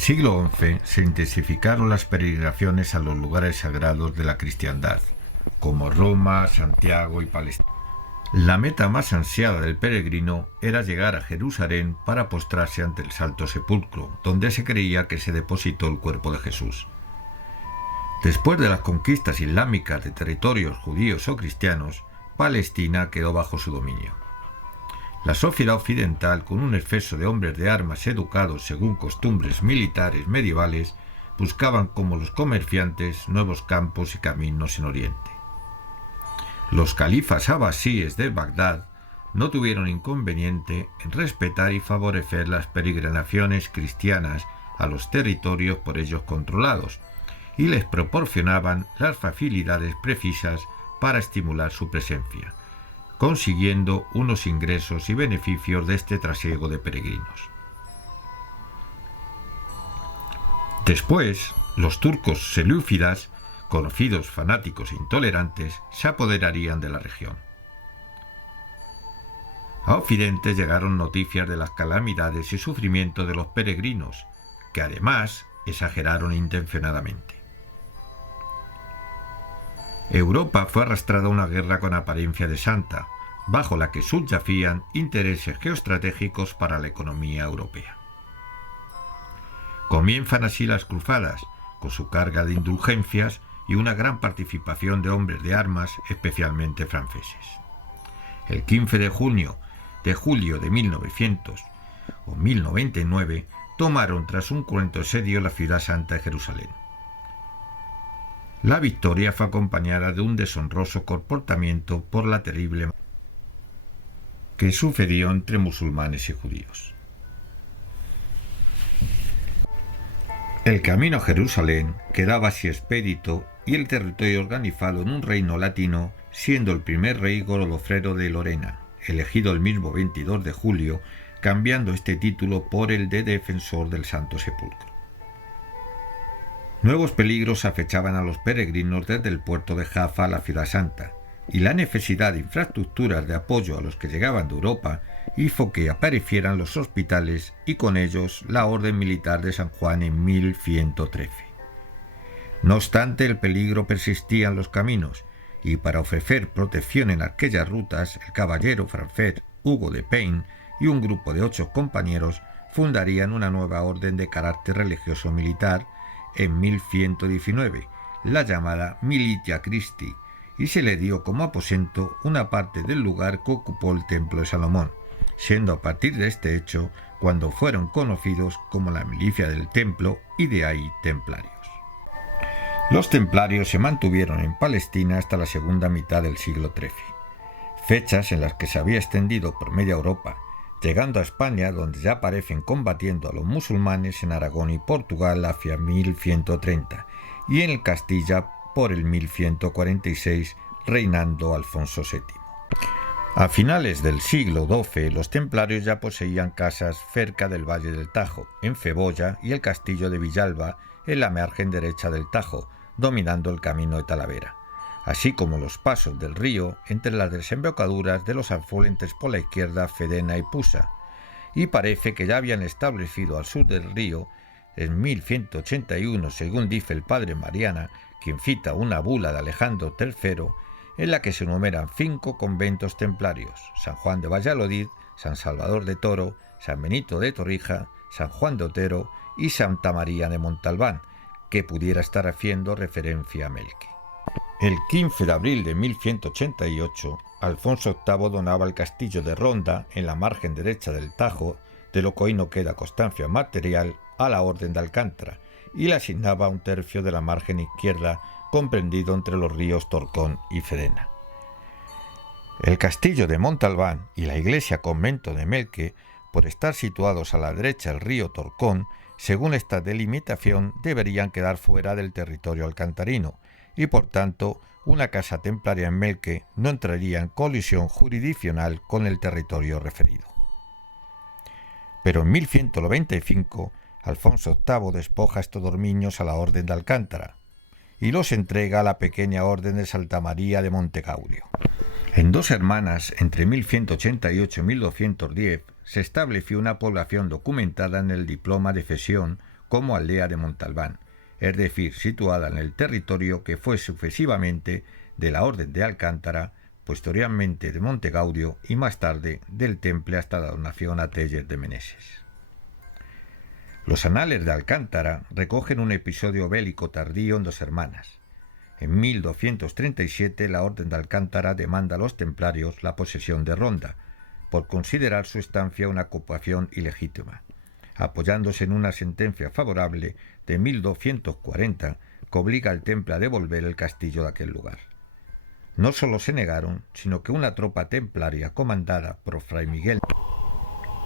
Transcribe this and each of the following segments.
siglo XI se intensificaron las peregrinaciones a los lugares sagrados de la cristiandad, como Roma, Santiago y Palestina. La meta más ansiada del peregrino era llegar a Jerusalén para postrarse ante el Santo Sepulcro, donde se creía que se depositó el cuerpo de Jesús. Después de las conquistas islámicas de territorios judíos o cristianos, Palestina quedó bajo su dominio. La sociedad occidental, con un exceso de hombres de armas educados según costumbres militares medievales, buscaban como los comerciantes nuevos campos y caminos en Oriente. Los califas abasíes de Bagdad no tuvieron inconveniente en respetar y favorecer las peregrinaciones cristianas a los territorios por ellos controlados, y les proporcionaban las facilidades precisas para estimular su presencia, consiguiendo unos ingresos y beneficios de este trasiego de peregrinos. Después, los turcos selúcidas, conocidos fanáticos e intolerantes, se apoderarían de la región. A Occidente llegaron noticias de las calamidades y sufrimientos de los peregrinos, que además exageraron intencionadamente. Europa fue arrastrada a una guerra con apariencia de santa, bajo la que subyacían intereses geoestratégicos para la economía europea. Comienzan así las cruzadas, con su carga de indulgencias y una gran participación de hombres de armas, especialmente franceses. El 15 de julio de 1900 o 1099 tomaron tras un cruento asedio la ciudad santa de Jerusalén. La victoria fue acompañada de un deshonroso comportamiento por la terrible que sucedió entre musulmanes y judíos. El camino a Jerusalén quedaba así expedito y el territorio organizado en un reino latino, siendo el primer rey Godofredo de Lorena, elegido el mismo 22 de julio, cambiando este título por el de defensor del Santo Sepulcro. Nuevos peligros acechaban a los peregrinos desde el puerto de Jaffa a la ciudad santa, y la necesidad de infraestructuras de apoyo a los que llegaban de Europa hizo que aparecieran los hospitales y con ellos la Orden Militar de San Juan en 1113. No obstante, el peligro persistía en los caminos, y para ofrecer protección en aquellas rutas, el caballero francés Hugo de Payne y un grupo de 8 compañeros fundarían una nueva orden de carácter religioso militar en 1119, la llamada Militia Christi, y se le dio como aposento una parte del lugar que ocupó el Templo de Salomón, siendo a partir de este hecho cuando fueron conocidos como la Milicia del Templo y de ahí templarios. Los templarios se mantuvieron en Palestina hasta la segunda mitad del siglo XIII, fechas en las que se había extendido por media Europa, llegando a España, donde ya aparecen combatiendo a los musulmanes en Aragón y Portugal hacia 1130, y en el Castilla por el 1146, reinando Alfonso VII. A finales del siglo XII, los templarios ya poseían casas cerca del Valle del Tajo, en Cebolla, y el castillo de Villalba, en la margen derecha del Tajo, dominando el camino de Talavera, así como los pasos del río entre las desembocaduras de los afluentes por la izquierda Fedena y Pusa, y parece que ya habían establecido al sur del río, en 1181, según dice el padre Mariana, quien cita una bula de Alejandro III, en la que se enumeran 5 conventos templarios: San Juan de Valladolid, San Salvador de Toro, San Benito de Torrija, San Juan de Otero y Santa María de Montalbán, que pudiera estar haciendo referencia a Melque. El 15 de abril de 1188, Alfonso VIII donaba el castillo de Ronda, en la margen derecha del Tajo, de lo que hoy no queda constancia material, a la Orden de Alcántara, y le asignaba un tercio de la margen izquierda, comprendido entre los ríos Torcón y Fedena. El castillo de Montalbán y la iglesia convento de Melque, por estar situados a la derecha del río Torcón, según esta delimitación deberían quedar fuera del territorio alcantarino, y por tanto una casa templaria en Melque no entraría en colisión jurisdiccional con el territorio referido. Pero en 1195 Alfonso VIII despoja estos dormiños a la Orden de Alcántara y los entrega a la pequeña Orden de Santa María de Montegaurio. En Dos Hermanas, entre 1188 y 1210, se estableció una población documentada en el diploma de cesión como aldea de Montalbán, es decir, situada en el territorio que fue sucesivamente de la Orden de Alcántara, posteriormente de Montegaudio y más tarde del Temple hasta la donación a Telles de Meneses. Los anales de Alcántara recogen un episodio bélico tardío en Dos Hermanas. En 1237 la Orden de Alcántara demanda a los templarios la posesión de Ronda, por considerar su estancia una ocupación ilegítima, apoyándose en una sentencia favorable de 1240 que obliga al Temple a devolver el castillo de aquel lugar. No solo se negaron, sino que una tropa templaria comandada por Fray Miguel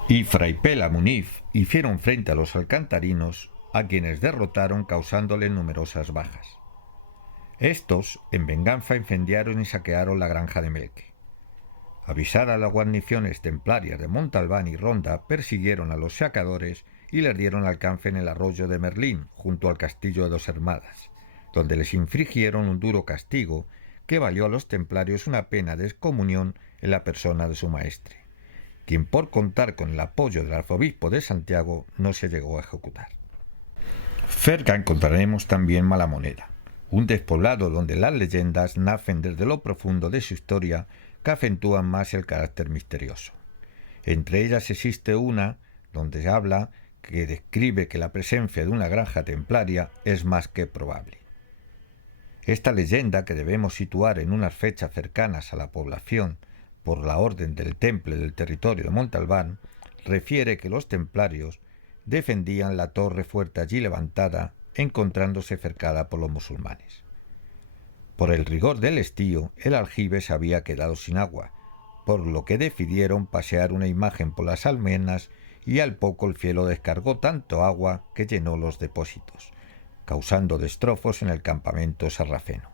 y Fray Pela Muniz hicieron frente a los alcantarinos, a quienes derrotaron causándole numerosas bajas. Estos, en venganza, incendiaron y saquearon la granja de Melque. Avisadas las guarniciones templarias de Montalbán y Ronda, persiguieron a los saqueadores y les dieron alcance en el arroyo de Merlín, junto al castillo de Dos Hermanas, donde les infligieron un duro castigo que valió a los templarios una pena de excomunión en la persona de su maestre, quien por contar con el apoyo del arzobispo de Santiago no se llegó a ejecutar. Cerca encontraremos también Malamoneda, un despoblado donde las leyendas nacen desde lo profundo de su historia que acentúan más el carácter misterioso. Entre ellas existe una donde se habla que describe que la presencia de una granja templaria es más que probable. Esta leyenda, que debemos situar en unas fechas cercanas a la población por la orden del Temple del territorio de Montalbán, refiere que los templarios defendían la torre fuerte allí levantada, encontrándose cercada por los musulmanes. Por el rigor del estío, el aljibe se había quedado sin agua, por lo que decidieron pasear una imagen por las almenas y al poco el cielo descargó tanto agua que llenó los depósitos, causando destrozos en el campamento sarraceno.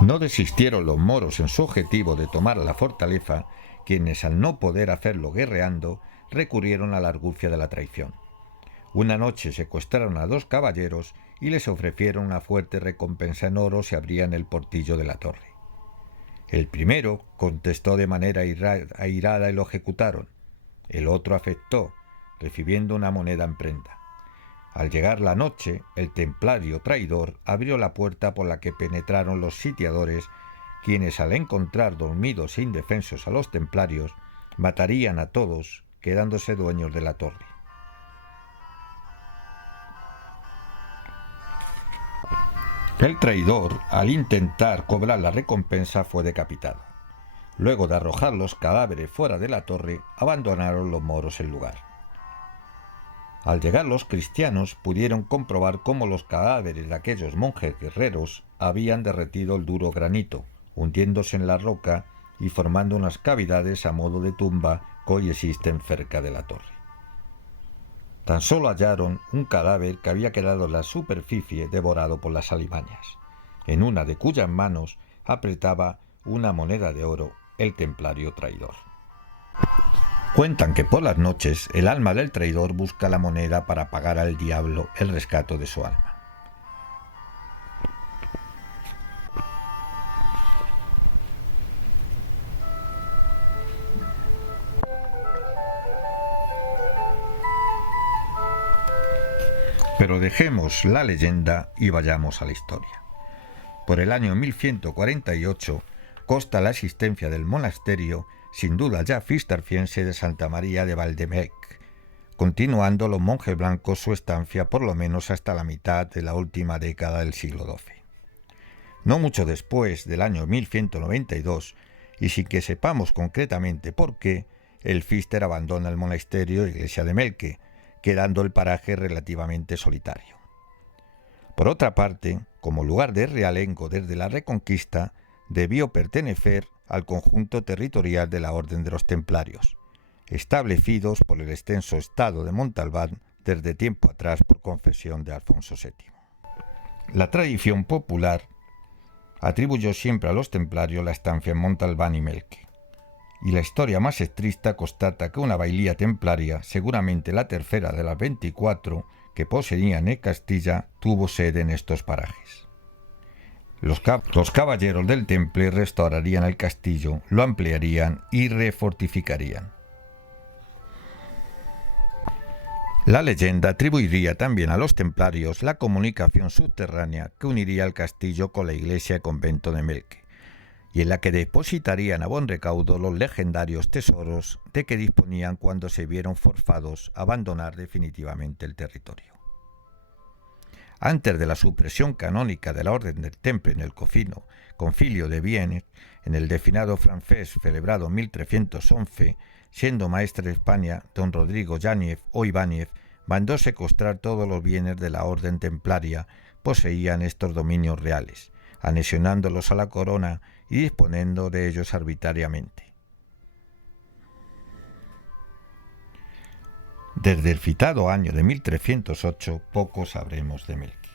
No desistieron los moros en su objetivo de tomar la fortaleza, quienes al no poder hacerlo guerreando, recurrieron a la argucia de la traición. Una noche secuestraron a 2 caballeros y les ofrecieron una fuerte recompensa en oro si abrían el portillo de la torre. El primero contestó de manera airada y lo ejecutaron. El otro aceptó, recibiendo una moneda en prenda. Al llegar la noche, el templario traidor abrió la puerta por la que penetraron los sitiadores, quienes al encontrar dormidos e indefensos a los templarios, matarían a todos, quedándose dueños de la torre. El traidor, al intentar cobrar la recompensa, fue decapitado. Luego de arrojar los cadáveres fuera de la torre, abandonaron los moros el lugar. Al llegar los cristianos pudieron comprobar cómo los cadáveres de aquellos monjes guerreros habían derretido el duro granito, hundiéndose en la roca y formando unas cavidades a modo de tumba que hoy existen cerca de la torre. Tan solo hallaron un cadáver que había quedado en la superficie devorado por las alimañas, en una de cuyas manos apretaba una moneda de oro el templario traidor. Cuentan que por las noches el alma del traidor busca la moneda para pagar al diablo el rescate de su alma. Pero dejemos la leyenda y vayamos a la historia. Por el año 1148 consta la existencia del monasterio, sin duda ya cisterciense, de Santa María de Valdemec, continuando los monjes blancos su estancia por lo menos hasta la mitad de la última década del siglo XII. No mucho después del año 1192, y sin que sepamos concretamente por qué, el cister abandona el monasterio e iglesia de Melque, quedando el paraje relativamente solitario. Por otra parte, como lugar de realengo desde la Reconquista, debió pertenecer al conjunto territorial de la Orden de los Templarios, establecidos por el extenso estado de Montalbán desde tiempo atrás por concesión de Alfonso VII. La tradición popular atribuyó siempre a los templarios la estancia en Montalbán y Melque, y la historia más estricta constata que una bailía templaria, seguramente la tercera de las 24 que poseían en Castilla, tuvo sede en estos parajes. Los caballeros del Temple restaurarían el castillo, lo ampliarían y refortificarían. La leyenda atribuiría también a los templarios la comunicación subterránea que uniría el castillo con la iglesia y convento de Melque, y en la que depositarían a buen recaudo los legendarios tesoros de que disponían cuando se vieron forzados a abandonar definitivamente el territorio. Antes de la supresión canónica de la Orden del Temple en el Concilio de Viena, en el definado francés celebrado en 1311, siendo maestre de España, don Rodrigo Yáñez o Ibáñez mandó secuestrar todos los bienes de la orden templaria poseían estos dominios reales, anexionándolos a la corona y disponiendo de ellos arbitrariamente. Desde el citado año de 1308 poco sabremos de Melque.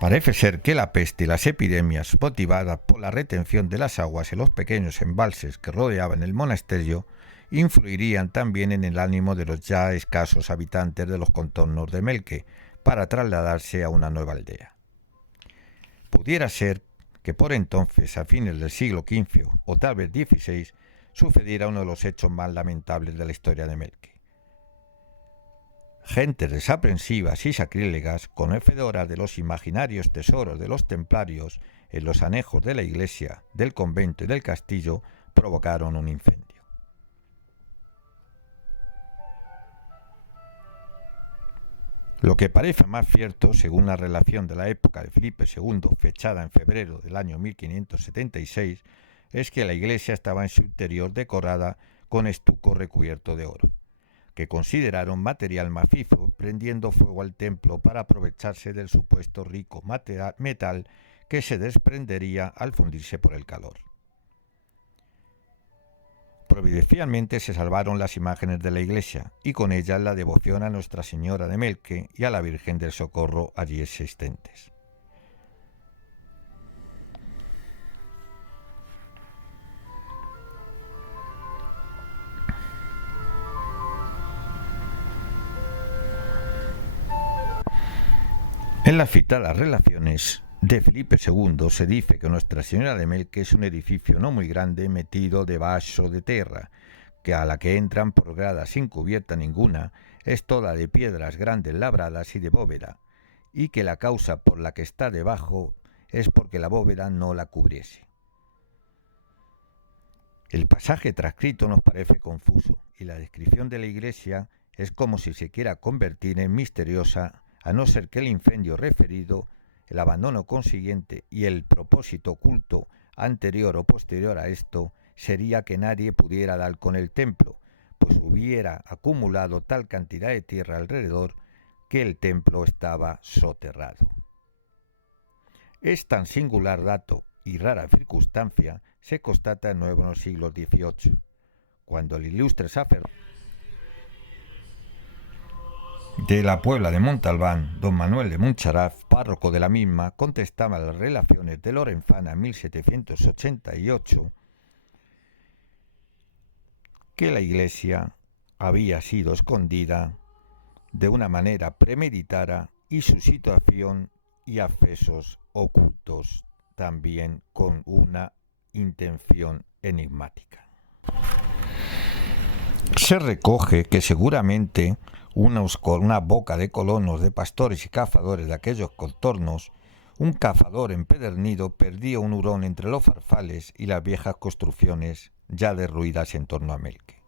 Parece ser que la peste y las epidemias motivadas por la retención de las aguas en los pequeños embalses que rodeaban el monasterio influirían también en el ánimo de los ya escasos habitantes de los contornos de Melque para trasladarse a una nueva aldea. Pudiera ser que por entonces, a fines del siglo XV o tal vez XVI, sucediera uno de los hechos más lamentables de la historia de Melque. Gentes desaprensivas y sacrílegas, conocedoras de los imaginarios tesoros de los templarios en los anejos de la iglesia, del convento y del castillo, provocaron un incendio. Lo que parece más cierto, según la relación de la época de Felipe II, fechada en febrero del año 1576, es que la iglesia estaba en su interior decorada con estuco recubierto de oro, que consideraron material macizo, prendiendo fuego al templo para aprovecharse del supuesto rico metal que se desprendería al fundirse por el calor. Providencialmente se salvaron las imágenes de la iglesia y con ellas la devoción a Nuestra Señora de Melque y a la Virgen del Socorro allí existentes. En las citadas relaciones de Felipe II se dice que Nuestra Señora de Melque es un edificio no muy grande metido debajo de tierra, que a la que entran por gradas sin cubierta ninguna, es toda de piedras grandes labradas y de bóveda, y que la causa por la que está debajo es porque la bóveda no la cubriese. El pasaje transcrito nos parece confuso, y la descripción de la iglesia es como si se quiera convertir en misteriosa, a no ser que el incendio referido, el abandono consiguiente y el propósito oculto anterior o posterior a esto sería que nadie pudiera dar con el templo, pues hubiera acumulado tal cantidad de tierra alrededor que el templo estaba soterrado. Es tan singular dato y rara circunstancia se constata de nuevo en los siglos XVIII, cuando el ilustre sacerdote de la Puebla de Montalbán, don Manuel de Moncharaz, párroco de la misma, contestaba las relaciones de Lorenzana en 1788 que la iglesia había sido escondida de una manera premeditada y su situación y accesos ocultos también con una intención enigmática. Se recoge que seguramente una boca de colonos, de pastores y cazadores de aquellos contornos, un cazador empedernido perdía un hurón entre los farfales y las viejas construcciones ya derruidas en torno a Melque.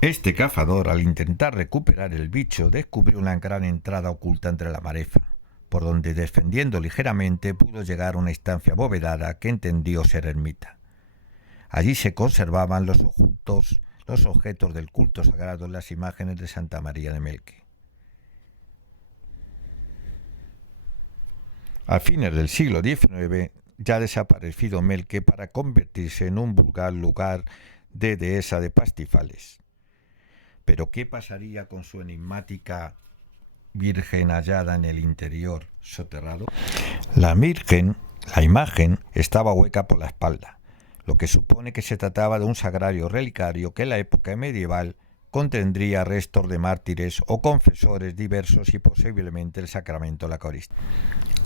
Este cazador, al intentar recuperar el bicho, descubrió una gran entrada oculta entre la maleza, por donde, descendiendo ligeramente, pudo llegar a una estancia abovedada que entendió ser ermita. Allí se conservaban los objetos del culto sagrado en las imágenes de Santa María de Melque. A fines del siglo XIX, ya desaparecido Melque para convertirse en un vulgar lugar de dehesa de pastizales. Pero ¿qué pasaría con su enigmática Virgen hallada en el interior soterrado? La imagen estaba hueca por la espalda, lo que supone que se trataba de un sagrario relicario que en la época medieval contendría restos de mártires o confesores diversos y posiblemente el sacramento de la Eucaristía.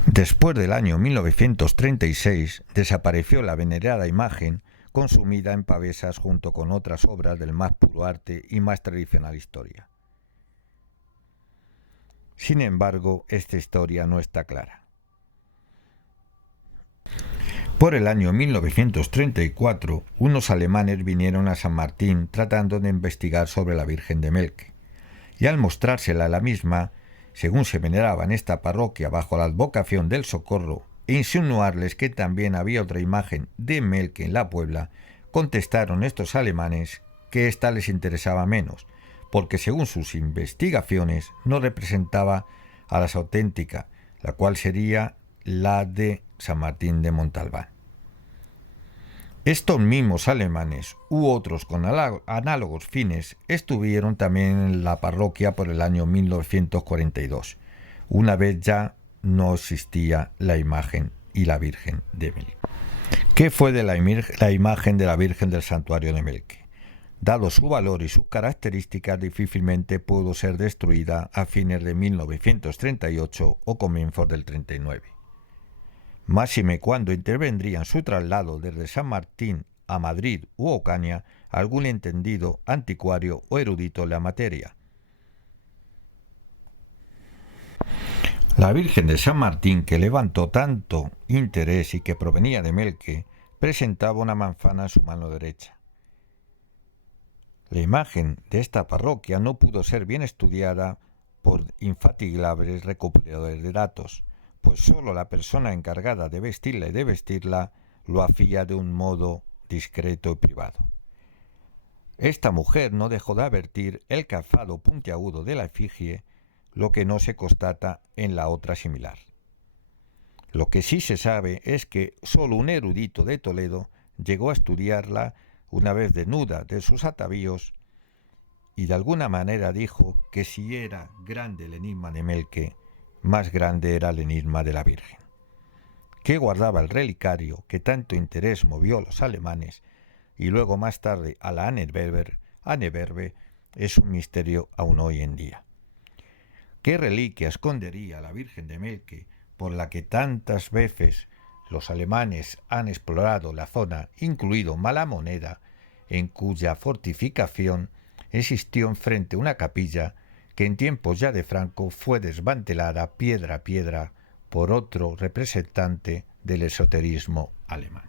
Después del año 1936 desapareció la venerada imagen, consumida en pavesas junto con otras obras del más puro arte y más tradicional historia. Sin embargo, esta historia no está clara. Por el año 1934, unos alemanes vinieron a San Martín tratando de investigar sobre la Virgen de Melque, y al mostrársela a la misma, según se veneraba en esta parroquia bajo la advocación del Socorro, e insinuarles que también había otra imagen de Melque en la Puebla, contestaron estos alemanes que ésta les interesaba menos, porque según sus investigaciones no representaba a la auténtica, la cual sería la de San Martín de Montalbán. Estos mismos alemanes u otros con análogos fines estuvieron también en la parroquia por el año 1942, una vez ya no existía la imagen y la Virgen de Melque. ¿Qué fue de la imagen de la Virgen del Santuario de Melque? Dado su valor y sus características, difícilmente pudo ser destruida a fines de 1938 o comienzos del 39. Máxime cuando intervendría en su traslado desde San Martín a Madrid u Ocaña algún entendido anticuario o erudito en la materia. La Virgen de San Martín, que levantó tanto interés y que provenía de Melque, presentaba una manzana en su mano derecha. La imagen de esta parroquia no pudo ser bien estudiada por infatigables recopiladores de datos, pues solo la persona encargada de vestirla y de vestirla lo hacía de un modo discreto y privado. Esta mujer no dejó de advertir el calzado puntiagudo de la efigie, lo que no se constata en la otra similar. Lo que sí se sabe es que solo un erudito de Toledo llegó a estudiarla una vez desnuda de sus atavíos y de alguna manera dijo que si era grande el enigma de Melque, más grande era el enigma de la Virgen. ¿Qué guardaba el relicario que tanto interés movió a los alemanes y luego más tarde a la Anneberbe es un misterio aún hoy en día? ¿Qué reliquia escondería la Virgen de Melque por la que tantas veces los alemanes han explorado la zona, incluido Malamoneda, en cuya fortificación existió enfrente una capilla que en tiempos ya de Franco fue desmantelada piedra a piedra por otro representante del esoterismo alemán?